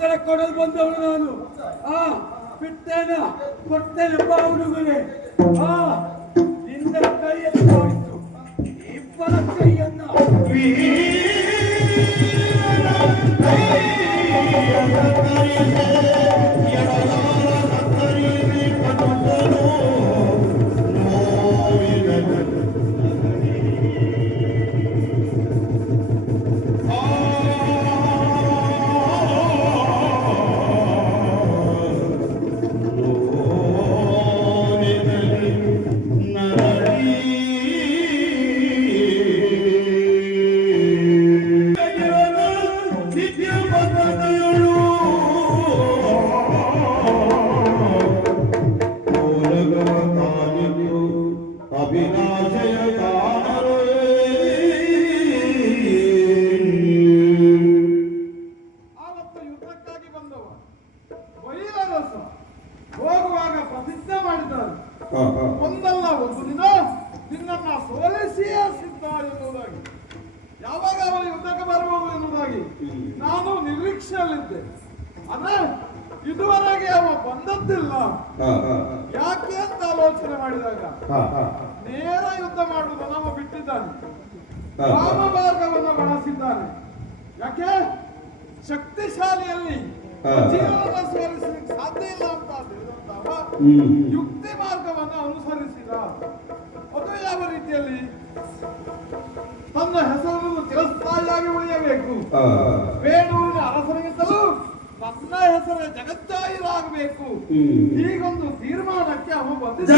ಉಡುಗೊರೆ ಕೊಡಲು ಬಂದವನು ನಾನು. ಆ ಬಿಟ್ಟೇನ ಕೊಡ್ತೇನೆ ಬಾ ಉಡುಗೊರೆ ಆ ನಿನ್ನ ಕೈಯಲ್ಲಿ ಹೋಯಿತು. ಇಬ್ಬರ ಕೈಯನ್ನ. ಅಭಿನಾಶಯ ವೈರರಸ ಹೋಗುವಾಗ ಪ್ರತಿಜ್ಞೆ ಮಾಡಿದ್ದಾರೆ. ಒಂದಲ್ಲ ಒಂದು ದಿನ ನಿನ್ನನ್ನ ಸೋಲಿಸಿಯೇ ಸಿದ್ಧ ಎನ್ನುವುದಾಗಿ. ಯಾವಾಗ ಅವನು ಯುದ್ಧಕ್ಕೆ ಬರಬಹುದು ಎನ್ನುವುದಾಗಿ ನಾನು ನಿರೀಕ್ಷೆಯಲ್ಲಿದ್ದೆ. ಅಂದ್ರೆ ಇದುವರೆಗೆ ಅವ ಬಂದದ್ದಿಲ್ಲ. ಯಾಕೆ ಅಂತ ಆಲೋಚನೆ ಮಾಡಿದಾಗ ನೇರ ಯುದ್ಧ ಮಾಡುವುದನ್ನು ಅವ ಬಿಟ್ಟಿದ್ದಾನೆ. ವಾಮ ಮಾರ್ಗವನ್ನು ಬಳಸಿದ್ದಾನೆ. ಯಾಕೆ? ಶಕ್ತಿಶಾಲಿಯಲ್ಲಿ. ಜೀವನ ಯುಕ್ತಿ ಮಾರ್ಗವನ್ನು ಅನುಸರಿಸಿದ ಅದು ಯಾವ ರೀತಿಯಲ್ಲಿ ತನ್ನ ಹೆಸರನ್ನು ಚಿರಸ್ಥಾಯಿಯಾಗಿ ಉಳಿಯಬೇಕು. ಬೇಡೂರಿನ ಅರಸರಿಗಿಂತಲೂ ನನ್ನ ಹೆಸರೇ ಜಗಜ್ಜಾಹಿರಾಗಬೇಕು. ಹೀಗೊಂದು ತೀರ್ಮಾನಕ್ಕೆ ಅವನು ಬಂದಿದ್ದ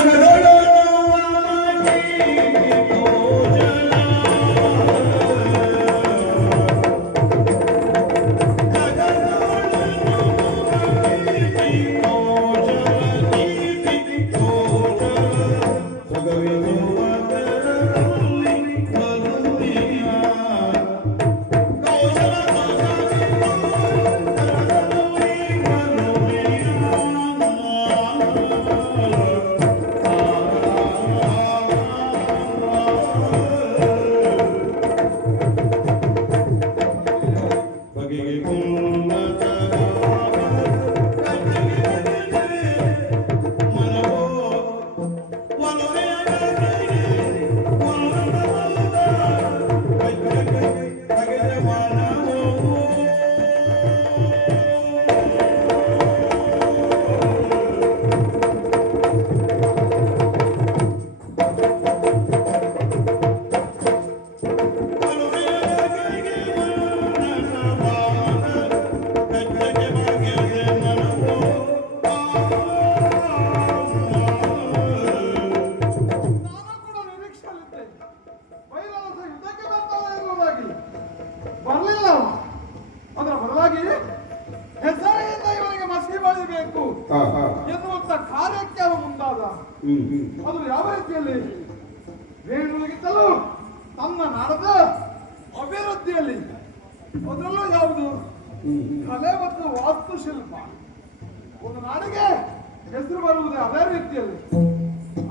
ಬರುವುದು ಅದೇ ರೀತಿಯಲ್ಲಿ.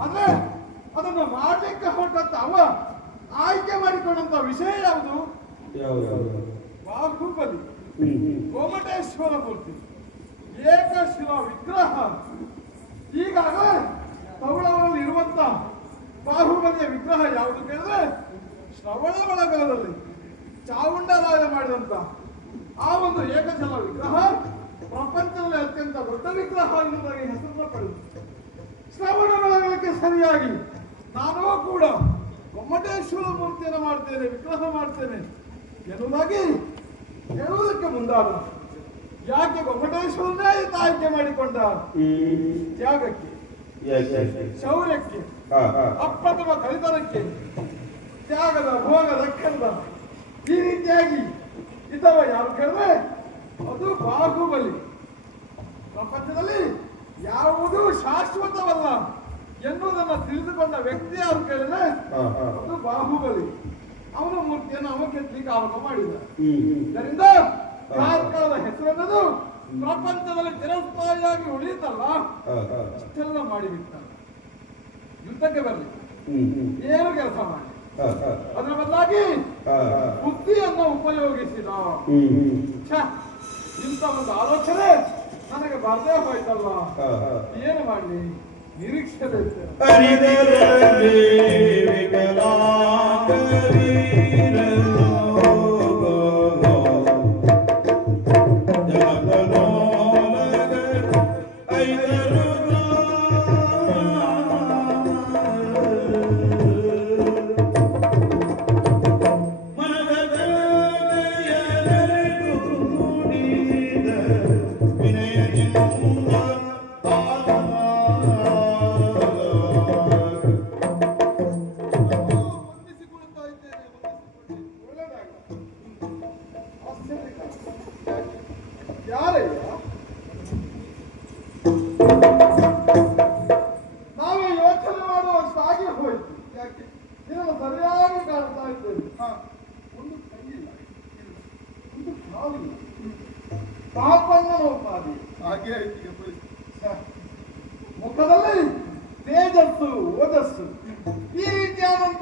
ಆದ್ರೆ ಅದನ್ನು ಮಾಡಲಿಕ್ಕೆ ಹೊರಟಂತ ಅವ ಆಯ್ಕೆ ಮಾಡಿಕೊಂಡಂತ ವಿಷಯ ಯಾವುದು? ಬಾಹುಬಲಿ. ಗೋಮಟೇಶ್ವರ ಮೂರ್ತಿ. ಏಕಶಿವ ವಿಗ್ರಹ. ಈಗಾಗಲೇ ತವಳವರಲ್ಲಿ ಇರುವಂತ ಬಾಹುಬಲಿಯ ವಿಗ್ರಹ ಯಾವುದು ಕೇಳಿದ್ರೆ ಶ್ರವಣ ಬಳಗಾಲದಲ್ಲಿ ಚಾವುಂಡರಾಯ ಮಾಡಿದಂತ ಆ ಒಂದು ಏಕಶಿಲ ವಿಗ್ರಹ ಪ್ರಪಂಚದಲ್ಲಿ ಅತ್ಯಂತ ದೊಡ್ಡ ವಿಗ್ರಹ ಎನ್ನುವುದಾಗಿ ಹೆಸರನ್ನು ಪಡೆದು. ಶ್ರವಣ ಬೆಳಗಲಿಕ್ಕೆ ಸರಿಯಾಗಿ ನಾನೂ ಕೂಡ ಗೊಮ್ಮಟೇಶ್ವರ ಮೂರ್ತಿಯನ್ನು ಮಾಡ್ತೇನೆ ವಿಗ್ರಹ ಮಾಡ್ತೇನೆ ಎನ್ನುವುದಾಗಿ ಹೇಳುವುದಕ್ಕೆ ಮುಂದಾದ ಯಾಕೆ ಗೊಮ್ಮಟೇಶ್ವರನೇ ಆಯ್ಕೆ ಮಾಡಿಕೊಂಡ? ತ್ಯಾಗಕ್ಕೆ ಶೌರ್ಯಕ್ಕೆ ಅಪ್ರಥಮ ಕಲಿತನಕ್ಕೆ ತ್ಯಾಗದ ಭೋಗದ ಲೆಕ್ಕದ ಈ ರೀತಿಯಾಗಿ ಇದ್ದವ ಯಾರು ಕೇಳಿದ್ರೆ ಅದು ಬಾಹುಬಲಿ. ಪ್ರಪಂಚದಲ್ಲಿ ಯಾವುದೂ ಶಾಶ್ವತವಲ್ಲ ಎನ್ನುವುದನ್ನು ತಿಳಿದುಕೊಂಡ ವ್ಯಕ್ತಿ ಅವ್ರು ಕೇಳಿದ್ರೆ ಅದು ಬಾಹುಬಲಿ. ಅವನ ಮೂರ್ತಿಯನ್ನು ಅವ ಕೆತ್ತಲಿಕ್ಕೆ ಆರೋಪ ಮಾಡಿದ. ಇದರಿಂದ ಕಾರ್ಕಳದ ಹೆಸರನ್ನದು ಪ್ರಪಂಚದಲ್ಲಿ ಚಿರಸ್ಥಾಯಿಯಾಗಿ ಉಳಿಯುತ್ತಲ್ಲ ಇಷ್ಟೆಲ್ಲ ಮಾಡಿಬಿಟ್ಟ. ಯುದ್ಧಕ್ಕೆ ಬರಲಿ. ಏನು ಕೆಲಸ ಮಾಡಿ. ಅದರ ಬದಲಾಗಿ ಬುದ್ಧಿಯನ್ನು ಉಪಯೋಗಿಸಿದ. ಛ, ಇಂಥ ಒಂದು ಆಲೋಚನೆ ನನಗೆ ಬರ್ದೇ ಹೋಯ್ತಲ್ಲ ಏನು ಮಾಡಲಿ? ನಿರೀಕ್ಷೆ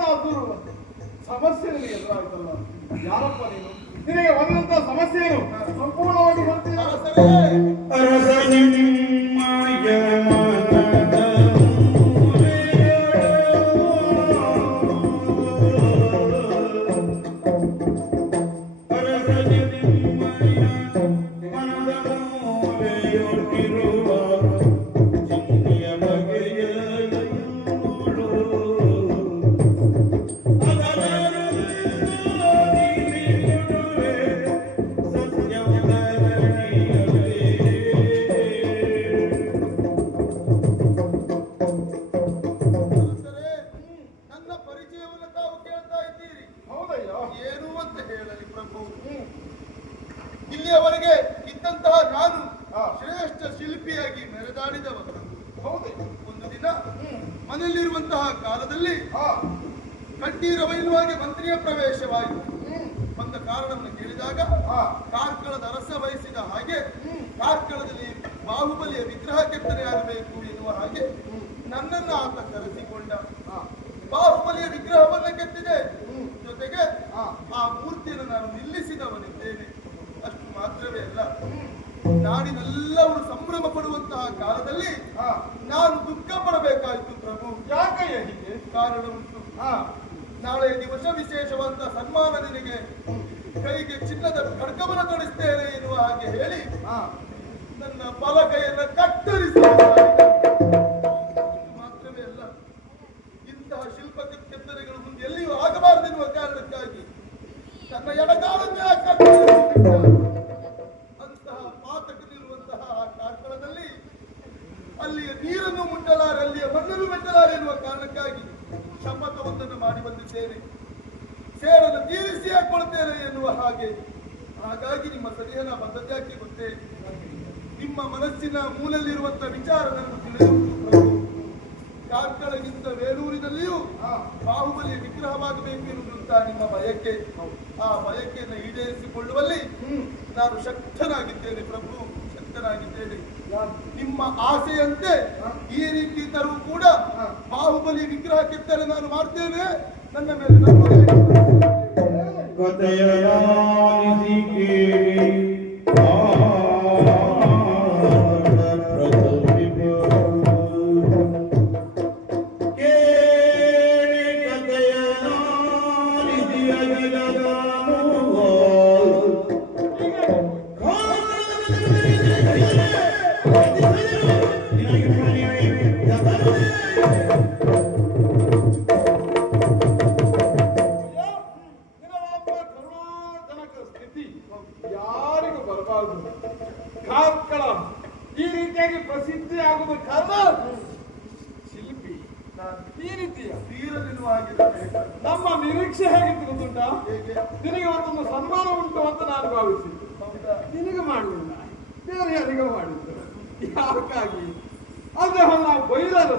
ರೀತಿಯಾದಂತಹ ದುರು ಸಮಸ್ಯೆ ನಿನಗೆ ಎದುರಾಯ್ತಲ್ಲ. ಯಾರಪ್ಪ ನೀನು? ನಿನಗೆ ಬಂದಂತ ಸಮಸ್ಯೆ ಏನು? ಸಂಪೂರ್ಣವಾಗಿ ಬರ್ತೀನಿ ಕಣ್ಣೀರ ಬಯಲುವಾಗಿ ಮಂತ್ರಿಯ ಪ್ರವೇಶವಾಯಿತು ಬಂದ ಕಾರಣವನ್ನು ಕೇಳಿದಾಗ. ಕಾರ್ಕಳದ ಅರಸ ವಹಿಸಿದ ಹಾಗೆ ಕಾರ್ಕಳದಲ್ಲಿ ಬಾಹುಬಲಿಯ ವಿಗ್ರಹ ಕೆತ್ತನೆಯಾಗಬೇಕು ಎನ್ನುವ ಹಾಗೆ ನನ್ನನ್ನು ಆತ ಕರೆಸಿಕೊಂಡ. ಬಾಹುಬಲಿಯ ವಿಗ್ರಹವನ್ನು ಕೆತ್ತಿದೆ. ಜೊತೆಗೆ. ಆ ಮೂರ್ತಿಯನ್ನು ನಾನು ನಿಲ್ಲಿಸಿದವನಿದ್ದೇನೆ. ಅಷ್ಟು ಮಾತ್ರವೇ ಅಲ್ಲ. ನಾಡಿನೆಲ್ಲವರು ಸಂಭ್ರಮ ಪಡುವಂತಹ ಕಾಲದಲ್ಲಿ ನಾನು ದುಃಖ ಪಡಬೇಕಾಯಿತು ಪ್ರಭು. ಯಾಕೆ ಹೀಗೆ? ಕಾರಣ ಉಂಟು ನಾಳೆ ದಿವಸ ವಿಶೇಷವಾದ ಸನ್ಮಾನ ನಿನಗೆ ಕೈಗೆ ಚಿನ್ನದ ಖಡ್ಗವನ್ನು ತೊಡಿಸ್ತೇನೆ ಎನ್ನುವ ಹಾಗೆ ಹೇಳಿ ನನ್ನ ಬಲಗೈಯನ್ನು ಕತ್ತರಿಸಿ ಮಾತ್ರವೇ ಅಲ್ಲ ಇಂತಹ ಶಿಲ್ಪ ಕೆತ್ತನೆಗಳು ಮುಂದೆ ಎಲ್ಲಿಯೂ ಆಗಬಾರದೆನ್ನುವ ಕಾರಣಕ್ಕಾಗಿ ನನ್ನ ಎಡಗಾಲನ್ನೇ. ಅಂತಹ ಪಾತಕದಿರುವಂತಹ ಆ ಕಾರ್ಕಳದಲ್ಲಿ ಅಲ್ಲಿಯ ನೀರನ್ನು ಮುಟ್ಟಲಾರೆ ಅಲ್ಲಿಯ ಮಣ್ಣನ್ನು ಮುಟ್ಟಲಾರೆ ಎನ್ನುವ ಕಾರಣಕ್ಕಾಗಿ ಶಪಥವೊಂದನ್ನು ಮಾಡಿ ಬಂದಿದ್ದೇನೆ ಸೇರನ್ನು ತೀರಿಸಿ ಹಾಕೊಳ್ತೇನೆ ಎನ್ನುವ ಹಾಗೆ. ಹಾಗಾಗಿ ನಿಮ್ಮ ಸರಿಯನ ಬಂದದ್ಯಾಕೆ ಗೊತ್ತೇ? ನಿಮ್ಮ ಮನಸ್ಸಿನ ಮೂಲಲ್ಲಿರುವಂತಹ ವಿಚಾರ ನನಗೆ ತಿಳಿದುಂಟು ಪ್ರಭು ಕಾರ್ಕಳಗಿಂತ ವೇಲೂರಿನಲ್ಲಿಯೂ ಬಾಹುಬಲಿ ವಿಗ್ರಹವಾಗಬೇಕೆನ್ನುವಂತಹ ವಿಗ್ರಹವಾಗಬೇಕು ನಿಮ್ಮ ಬಯಕೆ. ಆ ಬಯಕೆಯನ್ನು ಈಡೇರಿಸಿಕೊಳ್ಳುವಲ್ಲಿ ನಾನು ಶಕ್ತನಾಗಿದ್ದೇನೆ ಪ್ರಭು ಶಕ್ತನಾಗಿದ್ದೇನೆ. ನಿಮ್ಮ ಆಸೆಯಂತೆ ಈ ರೀತಿ ತರುವ ಕೂಡ ಬಾಹುಬಲಿ ವಿಗ್ರಹ ಕೆತ್ತನೆ ನಾನು ಮಾಡ್ತೇನೆ. no, no, no, no. ಸ್ಥಿತಿ ಯಾರಿಗೂ ಬರಬಾರದು. ಕಾರ್ಕಳ ಈ ರೀತಿಯಾಗಿ ಪ್ರಸಿದ್ಧಿ ಆಗುವ ಕಾರಣ ಶಿಲ್ಪಿ ಈ ರೀತಿಯ ತೀರದಿರುವ ಹಾಗಿರಬೇಕು ನಮ್ಮ ನಿರೀಕ್ಷೆ ಹೇಗಿತ್ತು ಗೊತ್ತುಂಟ ನಿನಗೆ ಅವತ್ತೊಂದು ಸನ್ಮಾನ ಉಂಟು ಅಂತ ನಾನು ಭಾವಿಸಿ. ನಿನಗೆ ಮಾಡಲಿಲ್ಲ. ಬೇರೆ ಯಾರಿಗೂ ಮಾಡಿದ್ದು ಯಾಕಾಗಿ ಅದೇ ನಾವು ಸರ್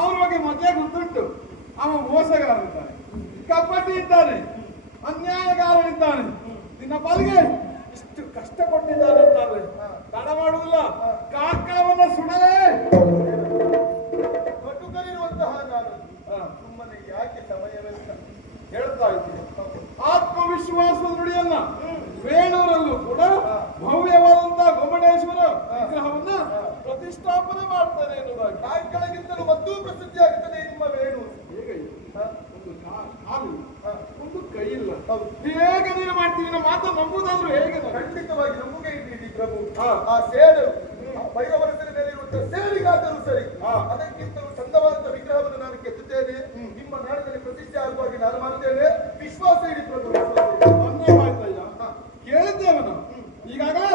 ಅವನ ಬಗ್ಗೆ ಮತ್ತೆ ಗೊತ್ತುಂಟು. ಅವ ಮೋಸಗಾರ ಇದ್ದಾನೆ ಕಪಟಿ ಇದ್ದಾನೆ. ಅನ್ಯಾಯಗಾರ ಇದ್ದಾನೆ ನಮ್ಮ ಪಾಲಿಗೆ ಇಷ್ಟು ಕಷ್ಟ ಕೊಟ್ಟಿದ್ದಾರೆ ಅಂತಾರೆ ತಡ ಮಾಡುವುದಿಲ್ಲ. ಕಾರ್ಕಳವನ್ನ ಸುಡಲೇ ಕಟುಕಲಿರುವಂತಹ ನಾನು ಸುಮ್ಮನೆ ಯಾಕೆ ಸಮಯವೆಲ್ಲ ಹೇಳ್ತಾ ಇದ್ದೀನಿ. ಆತ್ಮವಿಶ್ವಾಸ ನುಡಿಯಲ್ಲ ವೇಣೂರಲ್ಲೂ ಕೂಡ ಭವ್ಯವಾದಂತಹ ಗೊಮ್ಮಡೇಶ್ವರ ವಿಗ್ರಹವನ್ನ ಪ್ರತಿಷ್ಠಾಪನೆ ಮಾಡ್ತಾರೆ ಎನ್ನುವುದಾಗಿ ಕಾರ್ಕಳಗಿಂತಲೂ ಮತ್ತೂ ಪ್ರಸಿದ್ಧಿ ನಿಮ್ಮ ವೇಣು ಹೇಗೆ? ಒಂದು ಕಾಲು. ಇಲ್ಲ. ಹೇಗೆ ನೀನು ಮಾಡ್ತೀವಿ ನಮ್ಮ ಮಾತು ನಂಬುದಾದ್ರೂ ಹೇಗೆ? ಖಂಡಿತವಾಗಿ ನಮಗೆ ಇದ್ದೀರಿ ಪ್ರಭು. ಆ ಸೇಡು ಆ ಭೈರವರಸರ ಮೇಲಿರುವಂತಹ ಸೇರಿಗಾದರೂ ಸರಿ. ಅದಕ್ಕಿಂತಲೂ ಚಂದವಾದ ವಿಗ್ರಹವನ್ನು ನಾನು ಕೆತ್ತುತ್ತೇನೆ. ನಿಮ್ಮ ನಾಡಿನಲ್ಲಿ ಪ್ರತಿಷ್ಠೆ ಆಗುವಾಗಿ ನಾನು ಮಾಡುತ್ತೇನೆ. ವಿಶ್ವಾಸ ಇಡಿ ಪ್ರಭು. ಕೇಳಿದ್ದೇವೆ ನಾವು ಈಗಾಗಲೇ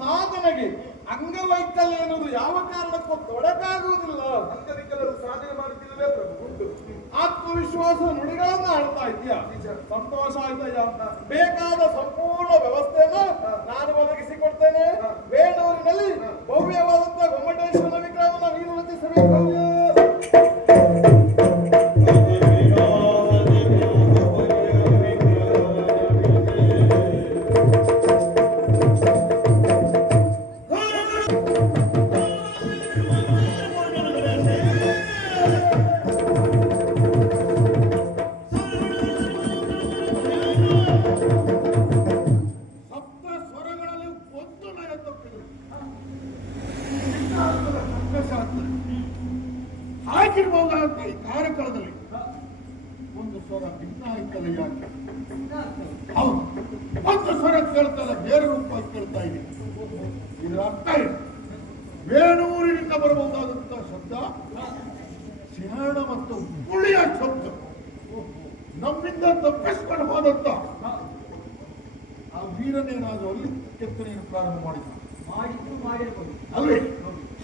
ಸಾಧನೆಗೆ ಅಂಗವೈಕಲ್ಯ ಅನ್ನೋದು ಯಾವ ಕಾರಣಕ್ಕೂ ತೊಡಕಾಗುವುದಿಲ್ಲ. ಅಂಗವಿಕಲರು ಸಾಧನೆ ಮಾಡುತ್ತಿಲ್ಲವೇ ಪ್ರಭು? ಆತ್ಮವಿಶ್ವಾಸ ನುಡಿಗಳನ್ನ ಆಳ್ತಾ ಇದೆಯಾ ಸಂತೋಷ ಆಯ್ತಯ್ಯ ಬೇಕಾದ ಸಂಪೂರ್ಣ ವ್ಯವಸ್ಥೆಯನ್ನ ನಾನು ಒದಗಿಸಿಕೊಡ್ತೇನೆ. ಬೇಡೂರಿನಲ್ಲಿ ಭವ್ಯವಾದಂತಹ ಗೊಮ್ಮಟೇಶ್ವರ ಯಾಕೆ ಹೌದು. ಒಂದು ಸ್ವರ ಕೇಳ್ತಲ್ಲ ಬೇರೆ ರೂಪ ಕೇಳ್ತಾ ಇದೆ. ಇದರ ಅರ್ಥ ಏನು ಬೇಣೂರಿನಿಂದ ಬರಬಹುದಾದಂತಹ ಶಬ್ದ ಶಿಹರಣ ಮತ್ತು ಹುಳಿಯ ಶಬ್ದ. ನಮ್ಮಿಂದ ತಪ್ಪಿಸ್ಕೊಂಡು ಹೋದಂತ ಆ ವೀರನೇನಾದರೂ ಅಲ್ಲಿ ಕೆತ್ತನೆಯನ್ನು ಪ್ರಾರಂಭ ಮಾಡಿದ ಅಲ್ಲಿ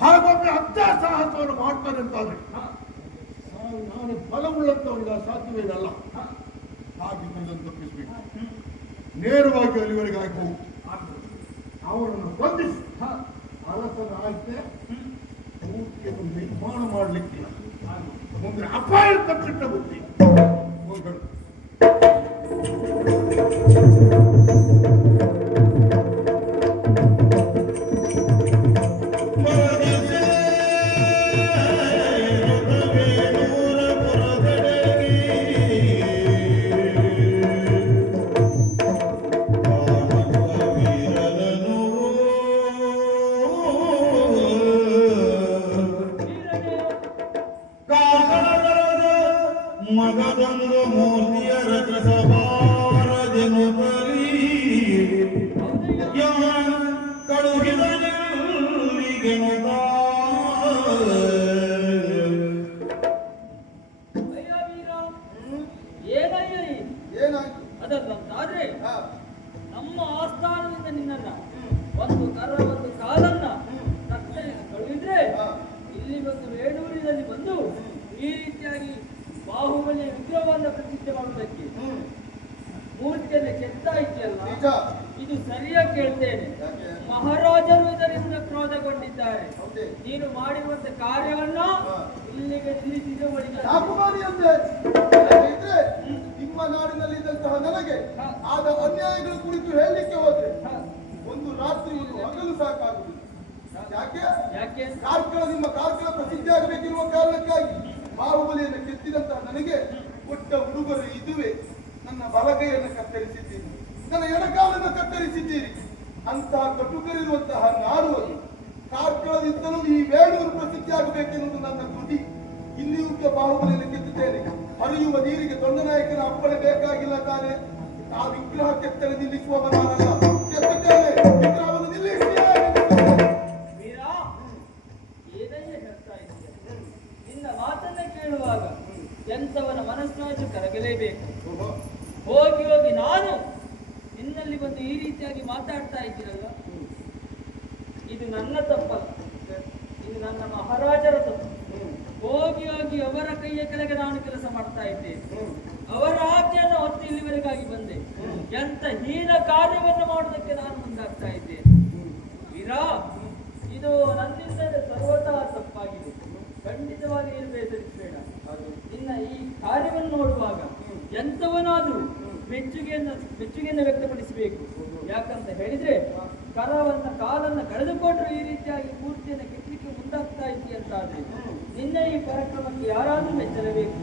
ಹಾಗೊಮ್ಮೆ ಅಂತ ಸಾಹಸವನ್ನು ಮಾಡ್ತಾನೆ ಅಂತಾದ್ರೆ ನಾನು ಫಲವುಳ್ಳಂತವನಿಗೆ ಸಾಧ್ಯವೇ ಇಲ್ಲ ಹಾಗಿದ್ದು ತಪ್ಪಿಸಬೇಕು ನೇರವಾಗಿ ಅಲ್ಲಿವರೆಗೆ ಆಗಬಹುದು ಅವರನ್ನು ಬಂಧಿಸಿ. ಅಲಸನ ಆಯ್ತೆ ಮೂರ್ತಿಯನ್ನು ನಿರ್ಮಾಣ ಮಾಡಲಿಕ್ಕೆ ಮುಂದೆ ಅಪಾಯ ತಪ್ಪಿಟ್ಟ ಬುದ್ಧಿ. ಹೌದೇ? ನೀನು ಮಾಡಿರುವಂತ ಕಾರ್ಯವನ್ನು ಇಲ್ಲಿಗೆ ನಿಲ್ಲಿಸಿದ ನಿಮ್ಮ ನಾಡಿನಲ್ಲಿ ಇದ್ದಂತಹ ನನಗೆ. ಆದ ಅನ್ಯಾಯಗಳ ಕುರಿತು ಹೇಳಲಿಕ್ಕೆ ಹೋದ್ರೆ. ಒಂದು ರಾತ್ರಿ ಒಂದು ಹಗಲು ಸಾಕಾಗುದಿಲ್ಲ ಯಾಕೆ? ಯಾಕೆ? ಕಾರ್ಕಳ ನಿಮ್ಮ ಕಾರ್ಕಳ ಪ್ರಸಿದ್ಧಿ ಆಗಬೇಕಿರುವ ಕಾರಣಕ್ಕಾಗಿ ಬಾಹುಬಲಿಯನ್ನು ಕೆತ್ತಿದಂತಹ ನನಗೆ ಕೊಟ್ಟ ಉಡುಗೊರೆ ಇದುವೆ. ನನ್ನ ಬಲಗೈಯನ್ನು ಕತ್ತರಿಸಿದ್ದೀನಿ. ನನ್ನ ಎಡಕಾಲನ್ನು ಕತ್ತರಿಸಿದ್ದೀರಿ. ಅಂತಹ ಕಟುಕರಿರುವಂತಹ ನಾಡು ಅದು ಕಾರ್ಕಳದಿಂದಲೂ ಈ ಬೇಡೂರು ಪ್ರಸಿದ್ಧಿ ಆಗಬೇಕೆನ್ನುವುದು ನನ್ನ ಕೃತಿ ಇಲ್ಲಿಯೂ ಬಾಹುಬಲಿಯಲ್ಲಿ ಕೆತ್ತುತ್ತೇನೆ ಹರಿಯುವ ನೀರಿಗೆ ದೊಡ್ಡನಾಯಕನ ಅಪ್ಪಣೆ ಬೇಕಾಗಿಲ್ಲ ತಾನೆ. ಆ ವಿಗ್ರಹ ಕೆತ್ತನೆ ನಿಲ್ಲಿಸುವವ ನಾನಲ್ಲ ಕೆತ್ತುತ್ತೇನೆ ವಿಗ್ರಹವನ್ನು ನಿನ್ನ ಮಾತನ್ನ ಕೇಳುವಾಗ ಎಂತವನ ಮನಸ್ಸಾದ್ರೂ ಕರಗಲೇಬೇಕು. ಹೋಗಿ ಹೋಗಿ ನಾನು ನಿನ್ನಲ್ಲಿ ಬಂದು ಈ ರೀತಿಯಾಗಿ ಮಾತಾಡ್ತಾ ಇದ್ದೀರಲ್ಲ ಇದು ನನ್ನ ತಪ್ಪಲ್ಲ. ಇದು ನನ್ನ ಮಹಾರಾಜರದು ಹೋಗಿ ಹೋಗಿ ಅವರ ಕೈಯ ಕೆಳಗೆ ನಾನು ಕೆಲಸ ಮಾಡ್ತಾ ಇದ್ದೆ. ಅವರ ಆಜ್ಞೆಯನ್ನು ಹೊತ್ತು ಇಲ್ಲಿವರೆಗಾಗಿ ಬಂದೆ. ಎಂತ ಹೀನ ಕಾರ್ಯವನ್ನು ಮಾಡುವುದಕ್ಕೆ ನಾನು ಮುಂದಾಗ್ತಾ ಇದ್ದೆ. ವೀರಾ, ಇದು ನನ್ನಿಂದ ಸರ್ವತಾ ತಪ್ಪಾಗಿದೆ. ಖಂಡಿತವಾಗಿ ಬೇಸರಿಸಬೇಡ ನಿನ್ನ ಈ ಕಾರ್ಯವನ್ನು ನೋಡುವಾಗ ಎಂತವನಾದ್ರೂ ಮೆಚ್ಚುಗೆಯನ್ನು ಮೆಚ್ಚುಗೆಯನ್ನು ವ್ಯಕ್ತಪಡಿಸಬೇಕು. ಯಾಕಂತ ಹೇಳಿದ್ರೆ, ಕರವನ್ನ ಕಾಲನ್ನ ಕಳೆದುಕೊಂಡ್ರು ಈ ರೀತಿಯಾಗಿ ಮೂರ್ತಿಯನ್ನು ನಿನ್ನಯ ಪರಾಕ್ರಮಕ್ಕೆ ಯಾರಾದರೂ ಮೆಚ್ಚಲೇಬೇಕು?